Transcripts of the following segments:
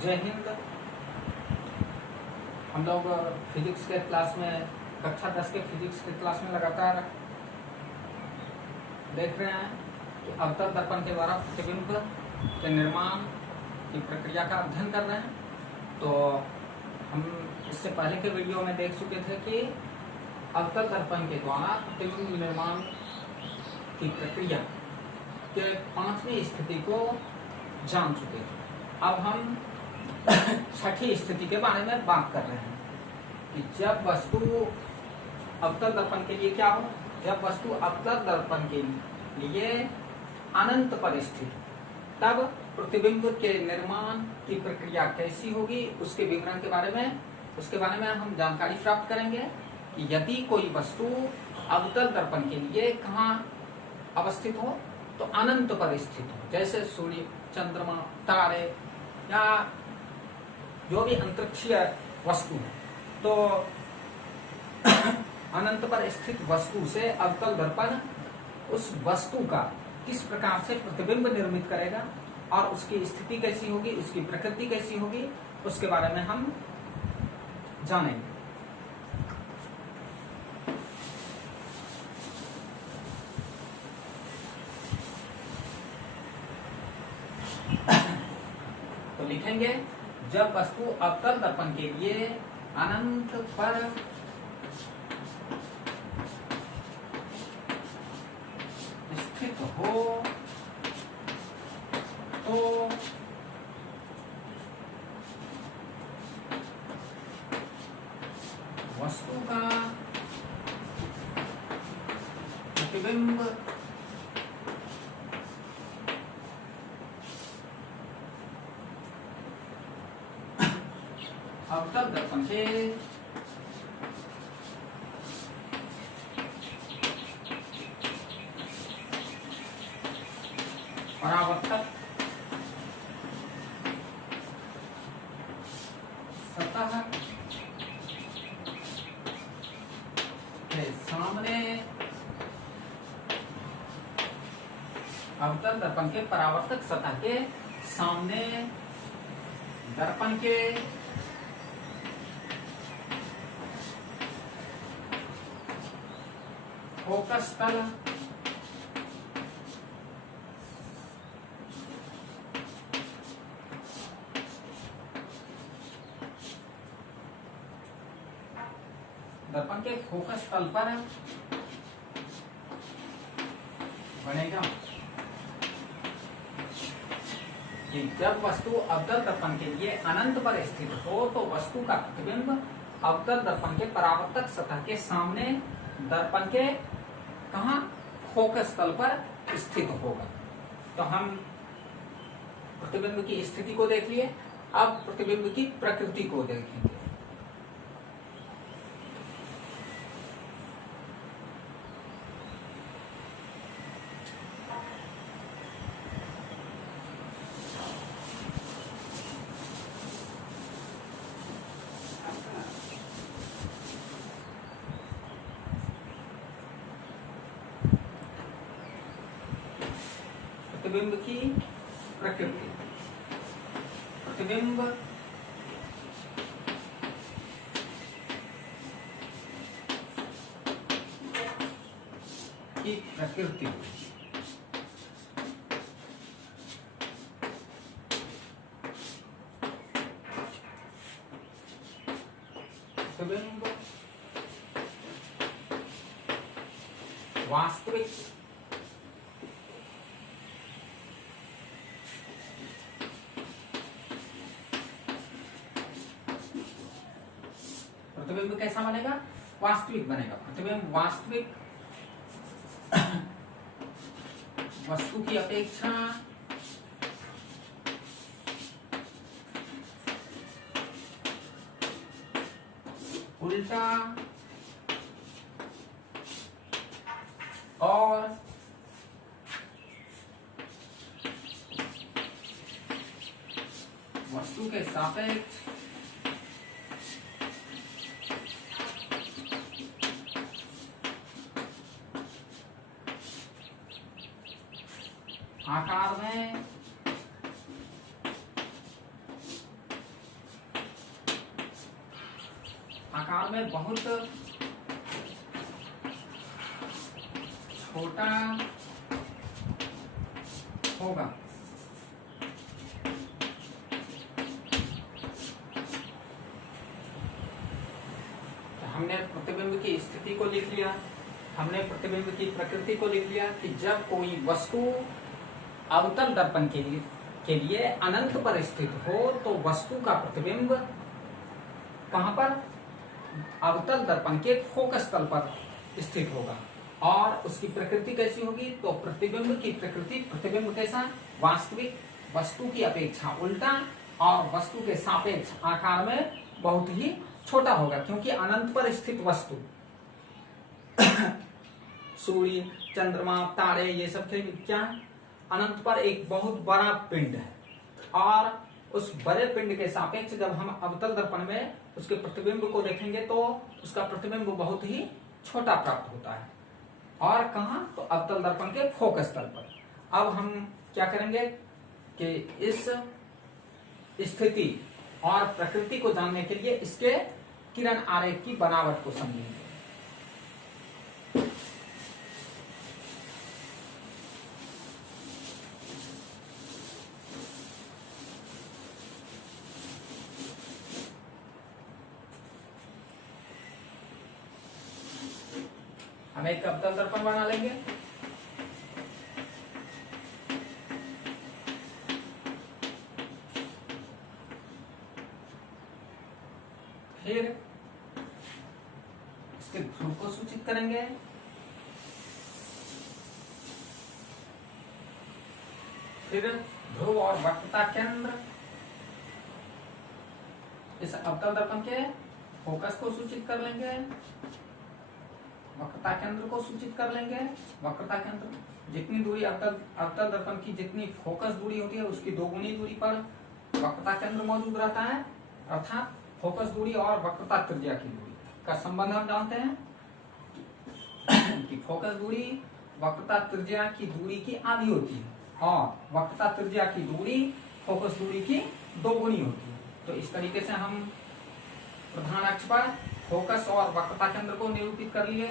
जय हिंद। हम लोग फिजिक्स के क्लास में कक्षा 10 के फिजिक्स के क्लास में लगातार देख रहे हैं कि अवतल दर्पण के द्वारा प्रतिबिंब के निर्माण की प्रक्रिया का अध्ययन कर रहे हैं। तो हम इससे पहले के वीडियो में देख चुके थे कि अवतल दर्पण के द्वारा प्रतिबिंब निर्माण की प्रक्रिया के 5वीं स्थिति को जान चुके थे। अब हम 6ठी स्थिति के बारे में बात कर रहे हैं कि जब वस्तु अवतल दर्पण के लिए क्या हो, जब वस्तु अवतल दर्पण के लिए अनंत पर स्थित, तब प्रतिबिंब के निर्माण की प्रक्रिया कैसी होगी उसके विवरण के बारे में हम जानकारी प्राप्त करेंगे कि यदि कोई वस्तु अवतल दर्पण के लिए कहाँ अवस्थित हो तो अनंत पर स्थित हो, जैसे सूर्य, चंद्रमा, तारे या जो भी अंतरिक्षीय वस्तु है, तो अनंत पर स्थित वस्तु से अवतल दर्पण उस वस्तु का किस प्रकार से प्रतिबिंब निर्मित करेगा और उसकी स्थिति कैसी होगी, उसकी प्रकृति कैसी होगी, उसके बारे में हम जानेंगे। तो लिखेंगे, जब वस्तु अवतल दर्पण के लिए अनंत पर स्थित हो तो वस्तु का प्रतिबिंब अवतल दर्पण के परावर्तक सतह के सामने, अवतल दर्पण के परावर्तक सतह के सामने दर्पण के फोकस तल दर्पण के फोकस तल पर बनेगा कि जब वस्तु अवतल दर्पण के लिए अनंत पर स्थित हो तो वस्तु का प्रतिबिंब अवतल दर्पण के परावर्तक सतह के सामने दर्पण के कहाँ फोकस तल पर स्थित होगा। तो हम प्रतिबिंब की स्थिति को देख लिए, अब प्रतिबिंब की प्रकृति को देखेंगे। प्रतिबिंब की प्रकृति, प्रतिबिंब की प्रकृति प्रतिबिंब वास्तविक प्रतिबिंब कैसा बनेगा, वास्तविक बनेगा। प्रतिबिंब वास्तविक वस्तु की अपेक्षा उल्टा और वस्तु के सापेक्ष आकार में आकार में बहुत छोटा होगा। हमने प्रतिबिंब की स्थिति को लिख लिया, हमने प्रतिबिंब की प्रकृति को लिख लिया कि जब कोई वस्तु अवतल दर्पण के लिए अनंत पर स्थित हो तो वस्तु का प्रतिबिंब कहां पर? अवतल दर्पण के फोकस तल पर स्थित होगा। और उसकी प्रकृति कैसी होगी? तो प्रतिबिंब की प्रकृति, प्रतिबिंब कैसा? वास्तविक वस्तु की अपेक्षा उल्टा और वस्तु के सापेक्ष आकार में बहुत ही छोटा होगा, क्योंकि अनंत पर स्थित वस्तु सूर्य, चंद्रमा, तारे, ये सब क्या? अनंत पर एक बहुत बड़ा पिंड है, और उस बड़े पिंड के सापेक्ष जब हम अवतल दर्पण में उसके प्रतिबिंब को देखेंगे तो उसका प्रतिबिंब बहुत ही छोटा प्राप्त होता है। और कहा? तो अवतल दर्पण के फोकस तल पर। अब हम क्या करेंगे कि इस स्थिति और प्रकृति को जानने के लिए इसके किरण आरेख की बनावट को समझेंगे। हम एक अवतल दर्पण बना लेंगे। फिर इसके ध्रुव को सूचित करेंगे। फिर ध्रुव और वक्रता केंद्र इस अवतल दर्पण के फोकस को सूचित कर लेंगे, वक्रता केंद्र को सूचित कर लेंगे। वक्रता केंद्र जितनी दूरी अवतल दर्पण की जितनी फोकस दूरी होती है उसकी दोगुनी दूरी पर वक्रता केंद्र मौजूद रहता है, अर्थात फोकस दूरी और वक्रता त्रिज्या की दूरी का संबंध हम जानते हैं कि फोकस दूरी वक्रता त्रिज्या की दूरी की आधी होती है और वक्रता त्रिज्या की दूरी फोकस दूरी की दोगुनी होती है। तो इस तरीके से हम प्रधान अक्ष पर फोकस और वक्रता केंद्र को निरूपित कर लिए।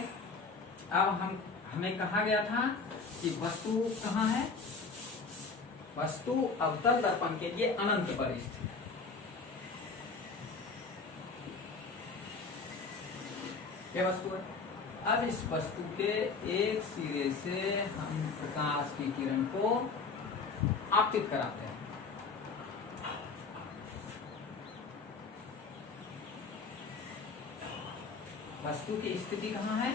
अब हमें कहा गया था कि वस्तु कहाँ है? वस्तु अवतल दर्पण के लिए अनंत पर स्थित है। क्या वस्तु है? अब इस वस्तु के एक सिरे से हम प्रकाश की किरण को आपतित कराते हैं। वस्तु की स्थिति कहाँ है?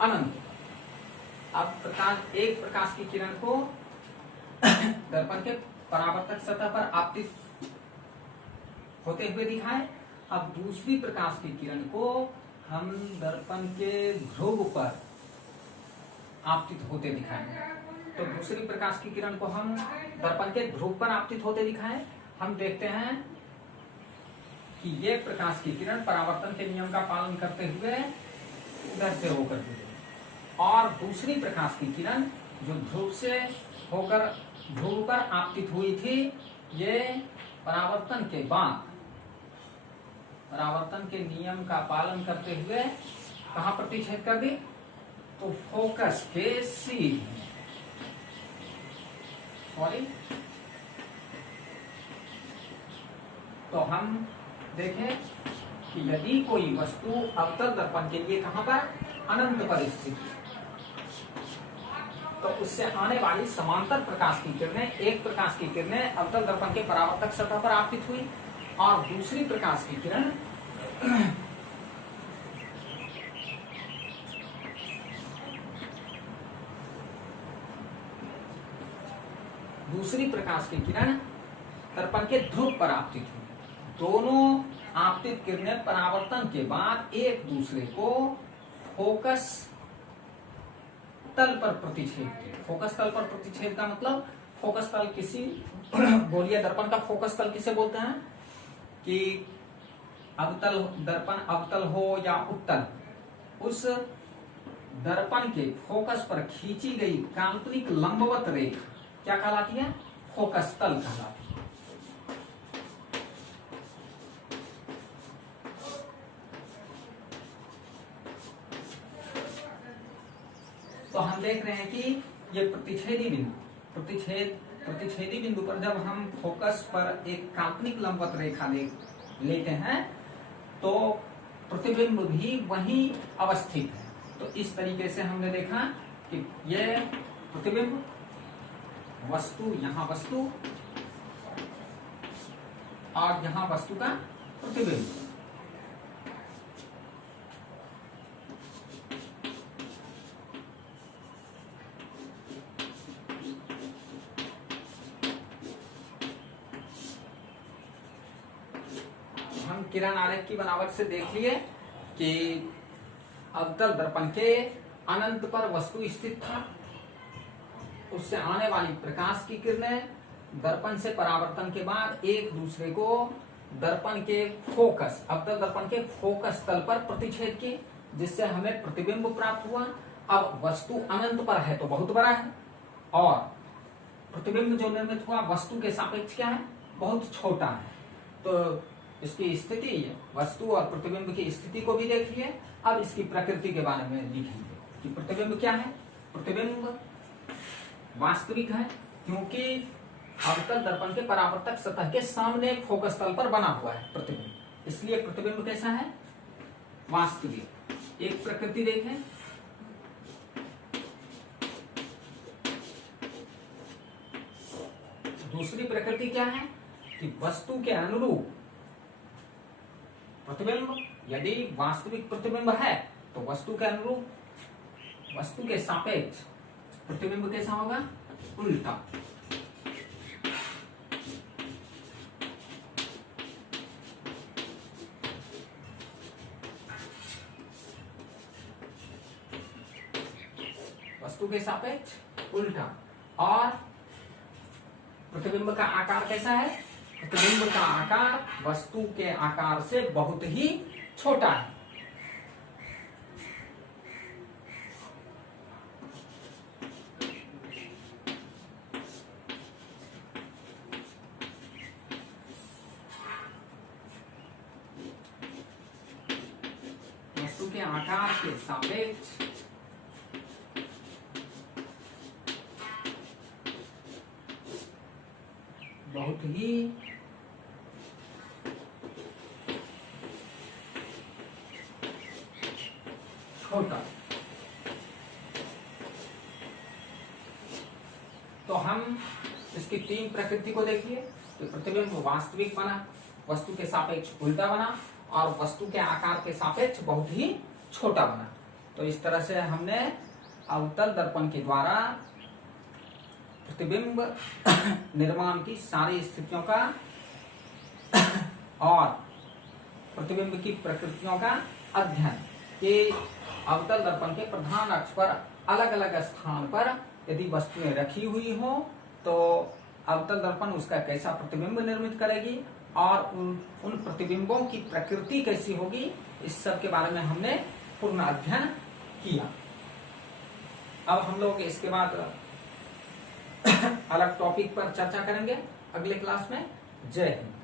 अनंत। अब एक प्रकाश की किरण को दर्पण के परावर्तक सतह पर आपतित होते हुए दिखाए। अब दूसरी प्रकाश की किरण को हम दर्पण के ध्रुव पर आपतित होते दिखाएंगे। तो दूसरी प्रकाश की किरण को हम दर्पण के ध्रुव पर आपतित होते दिखाएं। हम देखते हैं कि ये प्रकाश की किरण परावर्तन के नियम का पालन करते हुए उधर से होकर गुजरी, और दूसरी प्रकाश की किरण जो ध्रुव से होकर ध्रुव पर आपतित हुई थी, ये परावर्तन के बाद परावर्तन के नियम का पालन करते हुए कहां प्रतिच्छेद कर दी? तो फोकस के सीधे, सॉरी, तो हम देखें कि यदि कोई वस्तु अवतल दर्पण के लिए कहां पर? अनंत पर स्थित है, तो उससे आने वाली समांतर प्रकाश की किरणें, एक प्रकाश की किरणें अवतल दर्पण के परावर्तक सतह पर आपतित हुई और दूसरी प्रकाश की किरण दर्पण के ध्रुव पर आपतित हुई। दोनों आपतित किरणें परावर्तन के बाद एक दूसरे को फोकस तल पर प्रतिच्छेद किए। फोकस तल पर प्रतिच्छेद का मतलब, फोकस तल किसी गोलीय दर्पण का फोकस तल किसे बोलते हैं? कि अवतल दर्पण अवतल हो या उत्तल, उस दर्पण के फोकस पर खींची गई काल्पनिक लंबवत रेखा क्या कहलाती है? फोकस तल कहलाती है। तो हम देख रहे हैं कि ये प्रतिच्छेदी बिंदु पर जब हम फोकस पर एक काल्पनिक लंबवत रेखा लेते हैं तो प्रतिबिंब भी वहीं अवस्थित है। तो इस तरीके से हमने देखा कि ये प्रतिबिंब, वस्तु, यहाँ वस्तु और यहाँ वस्तु का प्रतिबिंब। हम किरण आरेख की बनावट से देख लिए कि अवतल दर्पण के अनंत पर वस्तु स्थित था, उससे आने वाली प्रकाश की किरणें दर्पण से परावर्तन के बाद एक दूसरे को दर्पण के फोकस, अवतल दर्पण के फोकस तल पर प्रतिच्छेद की, जिससे हमें प्रतिबिंब प्राप्त हुआ। अब वस्तु अनंत पर है तो बहुत बड़ा है, और प्रतिबिंब जो निर्मित हुआ वस्तु के सापेक्ष क्या है, बहुत छोटा है। तो इसकी स्थिति, वस्तु और प्रतिबिंब की स्थिति को भी देख लिए। अब इसकी प्रकृति के बारे में लिखेंगे कि प्रतिबिंब क्या है। प्रतिबिंब वास्तविक है क्योंकि अवतल दर्पण के परावर्तक सतह के सामने फोकस तल पर बना हुआ है प्रतिबिंब, इसलिए प्रतिबिंब कैसा है, वास्तविक। एक प्रकृति देखें, दूसरी प्रकृति क्या है कि वस्तु के अनुरूप प्रतिबिंब, यदि वास्तविक प्रतिबिंब है तो वस्तु के अनुरूप, वस्तु के सापेक्ष प्रतिबिंब कैसा होगा, उल्टा। वस्तु के सापेक्ष उल्टा। और प्रतिबिंब का आकार कैसा है, प्रतिबिंब का आकार वस्तु के आकार से बहुत ही छोटा है। वस्तु के आकार के सापेक्ष बहुत ही छोटा। तो हम इसकी तीन प्रकृति को देखिए कि प्रतिबिंब वास्तविक बना, वस्तु के सापेक्ष उल्टा बना, और वस्तु के आकार के सापेक्ष बहुत ही छोटा बना। तो इस तरह से हमने अवतल दर्पण के द्वारा प्रतिबिंब निर्माण की सारी स्थितियों का और प्रतिबिंब की प्रकृतियों का अध्ययन कि अवतल दर्पण के प्रधान अक्ष पर अलग अलग स्थान पर यदि वस्तुएं रखी हुई हो तो अवतल दर्पण उसका कैसा प्रतिबिंब निर्मित करेगी और उन प्रतिबिंबों की प्रकृति कैसी होगी, इस सब के बारे में हमने पूर्ण अध्ययन किया। अब हम लोग इसके बाद अलग टॉपिक पर चर्चा करेंगे अगले क्लास में। जय हिंद।